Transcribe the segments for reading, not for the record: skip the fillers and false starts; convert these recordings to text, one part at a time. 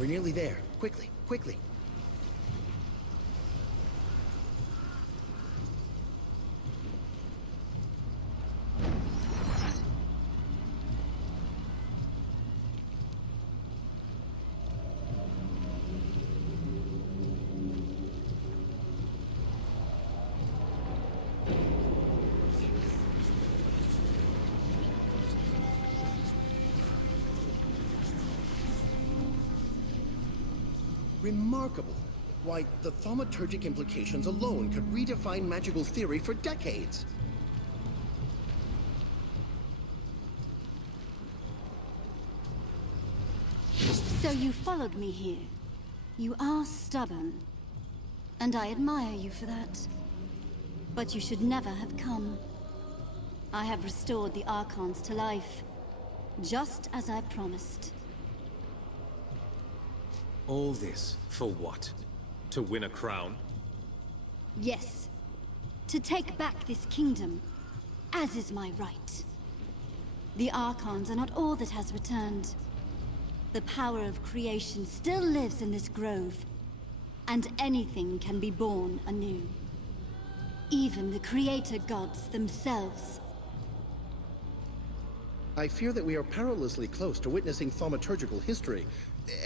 We're nearly there. Quickly, quickly. Remarkable. Why, the thaumaturgic implications alone could redefine magical theory for decades. So you followed me here. You are stubborn. And I admire you for that. But you should never have come. I have restored the Archons to life. Just as I promised. All this for what? To win a crown? Yes. To take back this kingdom, as is my right. The Archons are not all that has returned. The power of creation still lives in this grove, and anything can be born anew. Even the creator gods themselves. I fear that we are perilously close to witnessing thaumaturgical history,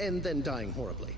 and then dying horribly.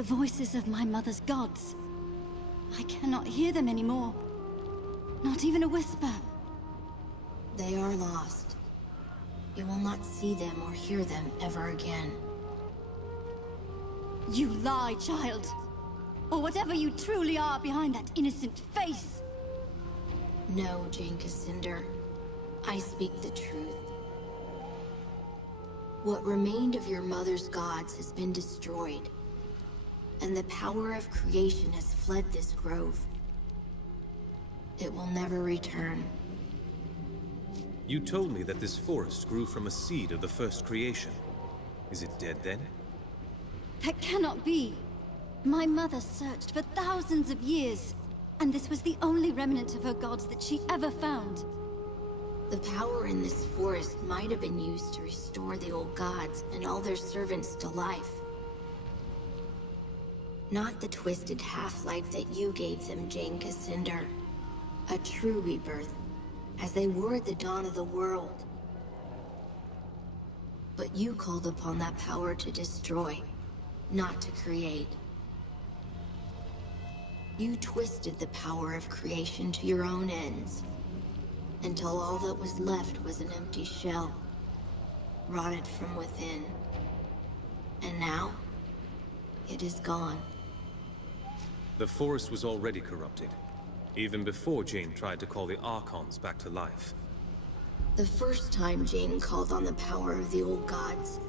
The voices of my mother's gods. I cannot hear them anymore. Not even a whisper. They are lost. You will not see them or hear them ever again. You lie, child. Or whatever you truly are behind that innocent face. No, Jane Cassinder. I speak the truth. What remained of your mother's gods has been destroyed, and the power of creation has fled this grove. It will never return. You told me that this forest grew from a seed of the first creation. Is it dead then? That cannot be. My mother searched for thousands of years, and this was the only remnant of her gods that she ever found. The power in this forest might have been used to restore the old gods and all their servants to life. Not the twisted half-life that you gave them, Jane Cassinder. A true rebirth, as they were at the dawn of the world. But you called upon that power to destroy, not to create. You twisted the power of creation to your own ends, until all that was left was an empty shell, rotted from within. And now, it is gone. The forest was already corrupted, even before Jane tried to call the Archons back to life. The first time Jane called on the power of the old gods,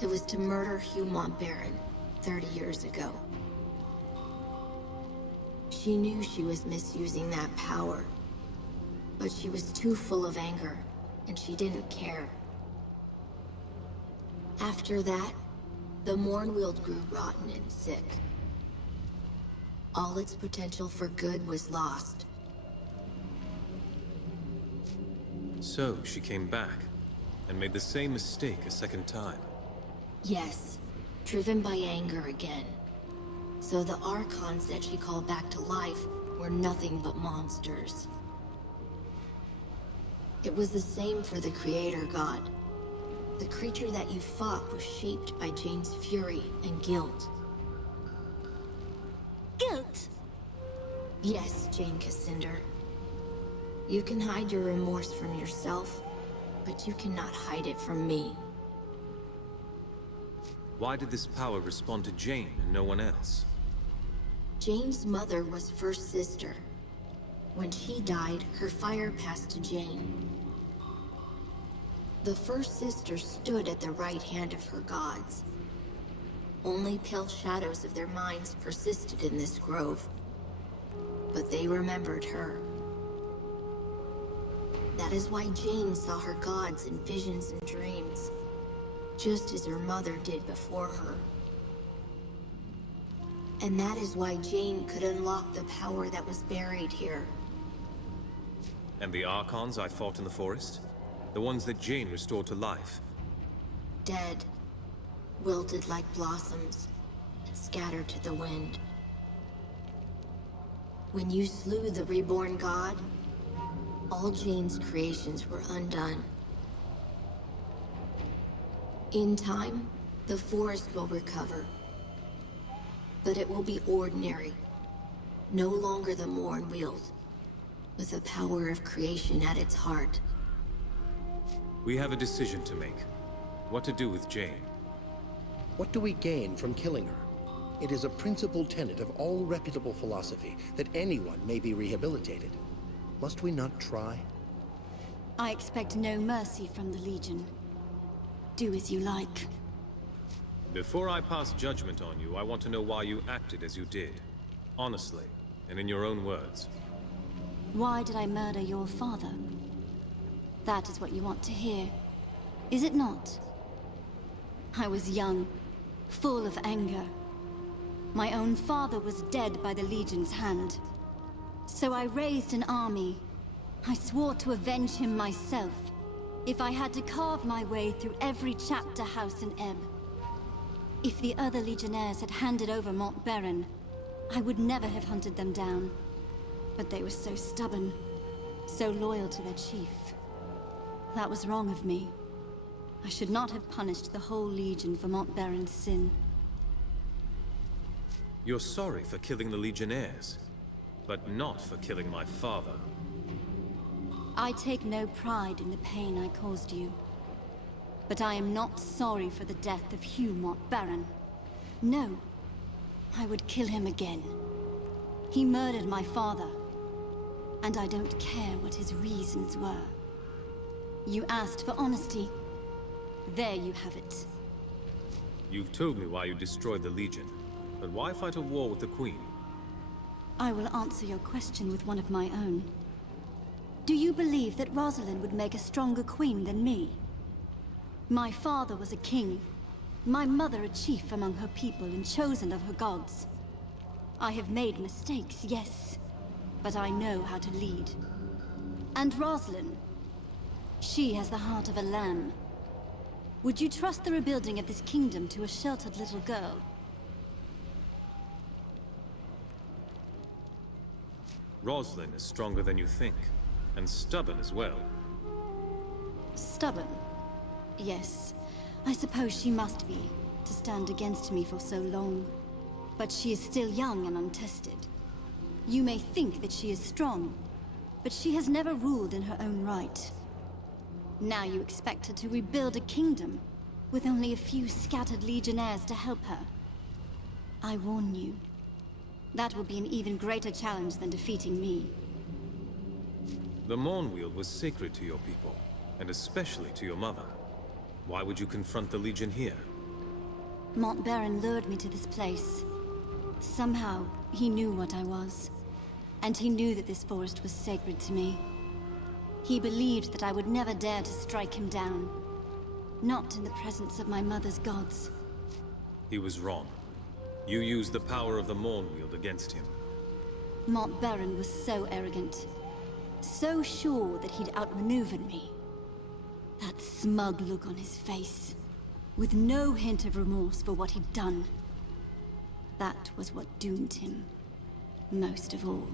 it was to murder Hugh Montbaron 30 years ago. She knew she was misusing that power, but she was too full of anger, and she didn't care. After that, the Mournweald grew rotten and sick. All its potential for good was lost. So she came back, and made the same mistake a second time. Yes, driven by anger again. So the Archons that she called back to life were nothing but monsters. It was the same for the Creator God. The creature that you fought was shaped by Jane's fury and guilt. Guilt? Yes, Jane Cassinder. You can hide your remorse from yourself, but you cannot hide it from me. Why did this power respond to Jane and no one else? Jane's mother was first sister. When she died, her fire passed to Jane. The first sister stood at the right hand of her gods. Only pale shadows of their minds persisted in this grove. But they remembered her. That is why Jane saw her gods in visions and dreams, just as her mother did before her. And that is why Jane could unlock the power that was buried here. And the Archons I fought in the forest? The ones that Jane restored to life? Dead, wilted like blossoms, and scattered to the wind. When you slew the reborn god, all Jane's creations were undone. In time, the forest will recover. But it will be ordinary. No longer the Mournweald, with the power of creation at its heart. We have a decision to make. What to do with Jane. What do we gain from killing her? It is a principal tenet of all reputable philosophy that anyone may be rehabilitated. Must we not try? I expect no mercy from the Legion. Do as you like. Before I pass judgment on you, I want to know why you acted as you did. Honestly, and in your own words. Why did I murder your father? That is what you want to hear, is it not? I was young, full of anger. My own father was dead by the Legion's hand. So I raised an army. I swore to avenge him myself, if I had to carve my way through every chapter house in Ebb. If the other Legionnaires had handed over Montbaron, I would never have hunted them down. But they were so stubborn, so loyal to their chief. That was wrong of me. I should not have punished the whole Legion for Montbaron's sin. You're sorry for killing the Legionnaires, but not for killing my father. I take no pride in the pain I caused you. But I am not sorry for the death of Hugh Mont-Baron. No, I would kill him again. He murdered my father, and I don't care what his reasons were. You asked for honesty. There you have it. You've told me why you destroyed the Legion, but why fight a war with the Queen? I will answer your question with one of my own. Do you believe that Rosalind would make a stronger queen than me? My father was a king, my mother a chief among her people and chosen of her gods. I have made mistakes, yes, but I know how to lead. And Rosalind, she has the heart of a lamb. Would you trust the rebuilding of this kingdom to a sheltered little girl? Rosalind is stronger than you think, and stubborn as well. Stubborn? Yes, I suppose she must be, to stand against me for so long. But she is still young and untested. You may think that she is strong, but she has never ruled in her own right. Now you expect her to rebuild a kingdom, with only a few scattered legionnaires to help her. I warn you, that will be an even greater challenge than defeating me. The Mornweald was sacred to your people, and especially to your mother. Why would you confront the Legion here? Mont-Baron lured me to this place. Somehow, he knew what I was. And he knew that this forest was sacred to me. He believed that I would never dare to strike him down. Not in the presence of my mother's gods. He was wrong. You used the power of the Mornweald against him. Mont-Baron was so arrogant. So sure that he'd outmaneuvered me. That smug look on his face, with no hint of remorse for what he'd done. That was what doomed him, most of all.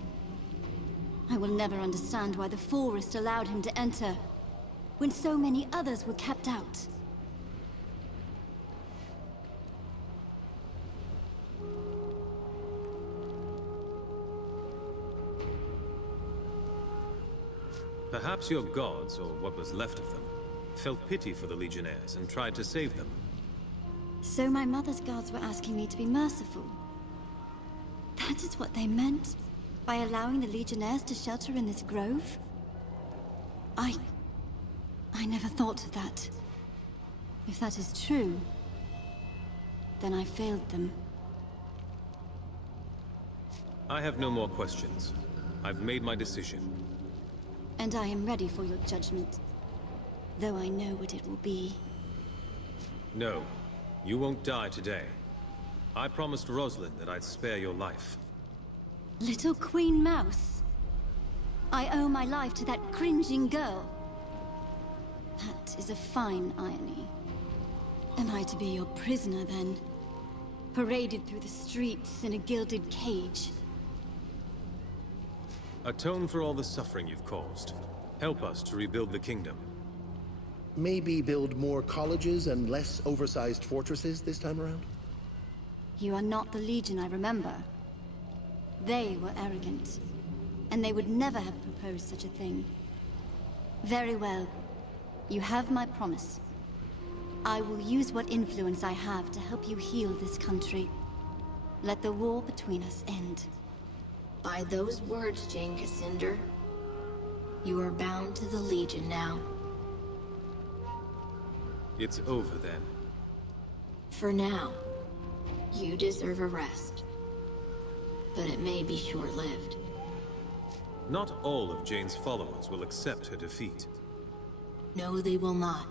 I will never understand why the forest allowed him to enter, when so many others were kept out. Perhaps your gods, or what was left of them, felt pity for the Legionnaires and tried to save them. So my mother's gods were asking me to be merciful. That is what they meant by allowing the Legionnaires to shelter in this grove? I never thought of that. If that is true, then I failed them. I have no more questions. I've made my decision. And I am ready for your judgment, though I know what it will be. No, you won't die today. I promised Rosalind that I'd spare your life. Little Queen Mouse. I owe my life to that cringing girl. That is a fine irony. Am I to be your prisoner, then? Paraded through the streets in a gilded cage? Atone for all the suffering you've caused. Help us to rebuild the kingdom. Maybe build more colleges and less oversized fortresses this time around? You are not the Legion I remember. They were arrogant, and they would never have proposed such a thing. Very well. You have my promise. I will use what influence I have to help you heal this country. Let the war between us end. By those words, Jane Cassandra, you are bound to the Legion now. It's over then. For now, you deserve a rest. But it may be short-lived. Not all of Jane's followers will accept her defeat. No, they will not.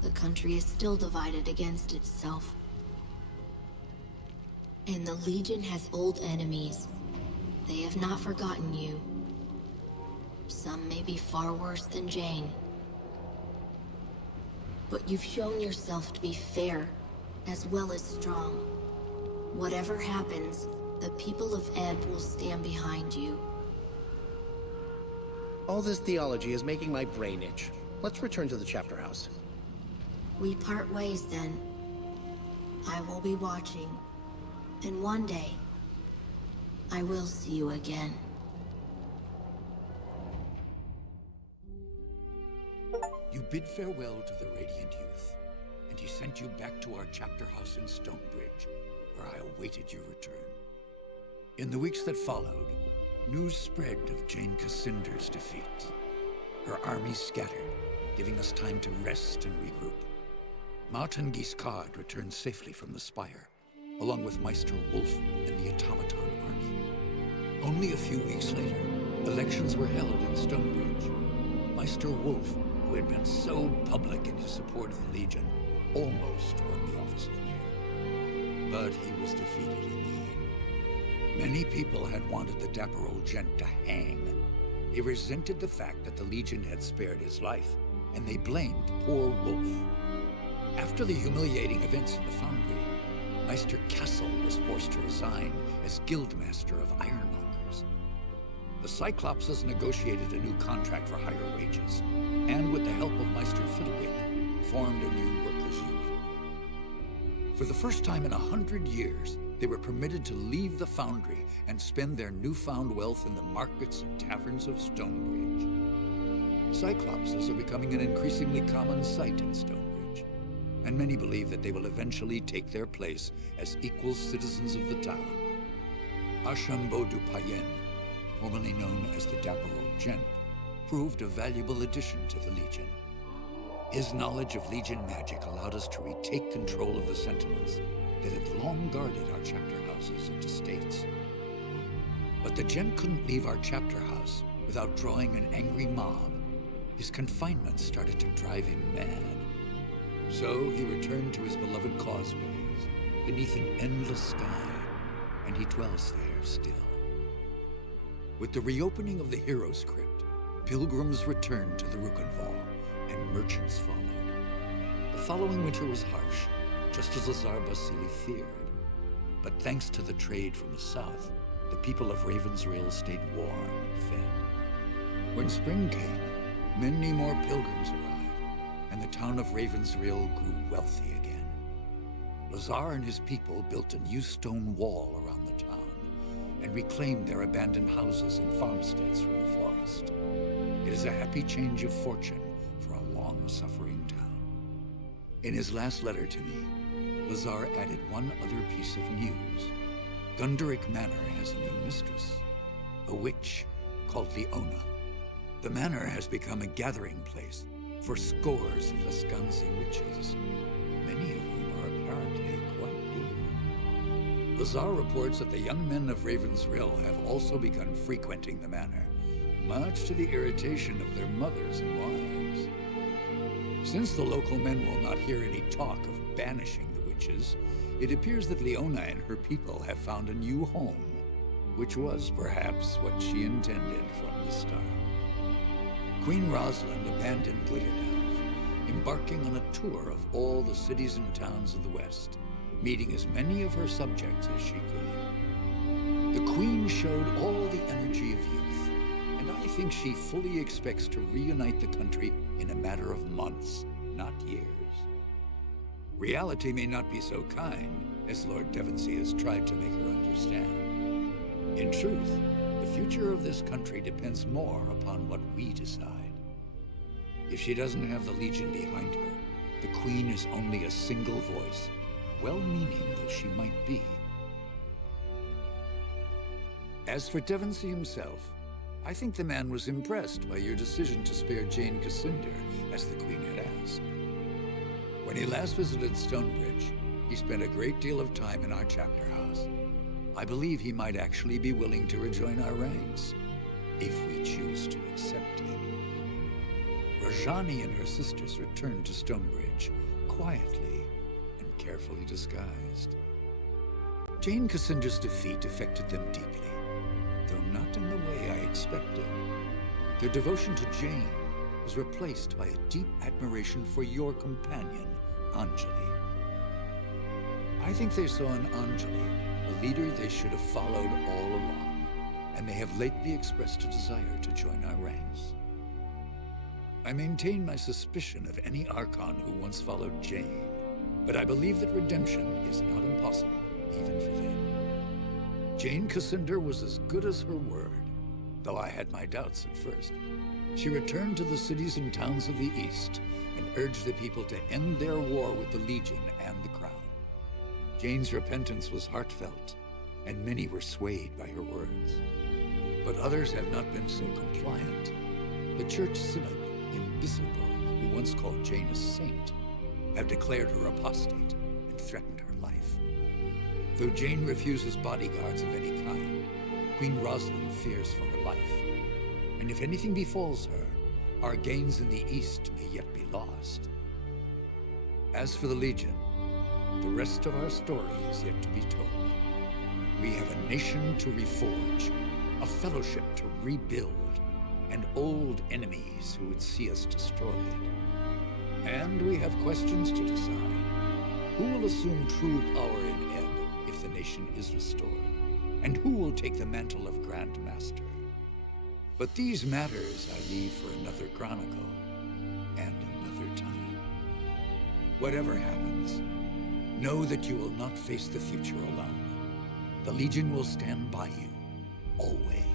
The country is still divided against itself. And the Legion has old enemies. They have not forgotten you. Some may be far worse than Jane. But you've shown yourself to be fair, as well as strong. Whatever happens, the people of Ebb will stand behind you. All this theology is making my brain itch. Let's return to the chapter house. We part ways then. I will be watching. And one day, I will see you again. You bid farewell to the Radiant Youth, and he sent you back to our chapter house in Stonebridge, where I awaited your return. In the weeks that followed, news spread of Jane Cassinder's defeat. Her army scattered, giving us time to rest and regroup. Martin Guiscard returned safely from the Spire, along with Meister Wolf and the Automaton army. Only a few weeks later, elections were held in Stonebridge. Meister Wolf, who had been so public in his support of the Legion, almost won the office of mayor. But he was defeated in the end. Many people had wanted the dapper old gent to hang. They resented the fact that the Legion had spared his life, and they blamed poor Wolf. After the humiliating events in the Foundry, Meister Castle was forced to resign as Guildmaster of Ironmongers. The Cyclopses negotiated a new contract for higher wages, and with the help of Meister Fiddlewick, formed a new workers' union. For the first time in 100 years, they were permitted to leave the Foundry and spend their newfound wealth in the markets and taverns of Stonebridge. Cyclopses are becoming an increasingly common sight in Stonebridge, and many believe that they will eventually take their place as equal citizens of the town. Archambault du Payen, formerly known as the Dapper Old Gent, proved a valuable addition to the Legion. His knowledge of Legion magic allowed us to retake control of the Sentinels that had long guarded our chapter houses and estates. But the Gent couldn't leave our chapter house without drawing an angry mob. His confinement started to drive him mad. So he returned to his beloved causeways, beneath an endless sky, and he dwells there still. With the reopening of the Heroes Crypt, pilgrims returned to the Rukenval, and merchants followed. The following winter was harsh, just as Lazar Basili feared. But thanks to the trade from the south, the people of Ravensrill stayed warm and fed. When spring came, many more pilgrims arrived, and the town of Ravensrill grew wealthy again. Lazar and his people built a new stone wall around the town, and reclaimed their abandoned houses and farmsteads from the forest. It is a happy change of fortune for a long-suffering town. In his last letter to me, Lazar added one other piece of news. Gunderic Manor has a new mistress, a witch called Leona. The manor has become a gathering place for scores of Lescanzi witches, many of whom are apparently quite beautiful. Lazar reports that the young men of Ravensrill have also begun frequenting the manor, much to the irritation of their mothers and wives. Since the local men will not hear any talk of banishing the witches, it appears that Leona and her people have found a new home, which was perhaps what she intended from the start. Queen Rosalind abandoned Glitterdelve, embarking on a tour of all the cities and towns of the West, meeting as many of her subjects as she could. The Queen showed all the energy of youth, and I think she fully expects to reunite the country in a matter of months, not years. Reality may not be so kind as Lord Devonsey has tried to make her understand. In truth, the future of this country depends more upon what we decide. If she doesn't have the Legion behind her, the Queen is only a single voice, well-meaning though she might be. As for Devonsey himself, I think the man was impressed by your decision to spare Jane Cassinder, as the Queen had asked. When he last visited Stonebridge, he spent a great deal of time in our chapter house. I believe he might actually be willing to rejoin our ranks, if we choose to accept him. Rajani and her sisters returned to Stonebridge, quietly and carefully disguised. Jane Cassinder's defeat affected them deeply, though not in the way I expected. Their devotion to Jane was replaced by a deep admiration for your companion, Anjali. I think they saw in Anjali a leader they should have followed all along, and they have lately expressed a desire to join our ranks. I maintain my suspicion of any Archon who once followed Jane, but I believe that redemption is not impossible, even for them. Jane Cassander was as good as her word, though I had my doubts at first. She returned to the cities and towns of the East and urged the people to end their war with the Legion and the Crown. Jane's repentance was heartfelt, and many were swayed by her words. But others have not been so compliant. The Church Synod in Bisselburg, who once called Jane a saint, have declared her apostate and threatened her life. Though Jane refuses bodyguards of any kind, Queen Rosalind fears for her life. And if anything befalls her, our gains in the East may yet be lost. As for the Legion, the rest of our story is yet to be told. We have a nation to reforge, a fellowship to rebuild, and old enemies who would see us destroyed. And we have questions to decide. Who will assume true power in Ebb if the nation is restored? And who will take the mantle of Grand Master? But these matters I leave for another chronicle, and another time. Whatever happens, know that you will not face the future alone. The Legion will stand by you, always.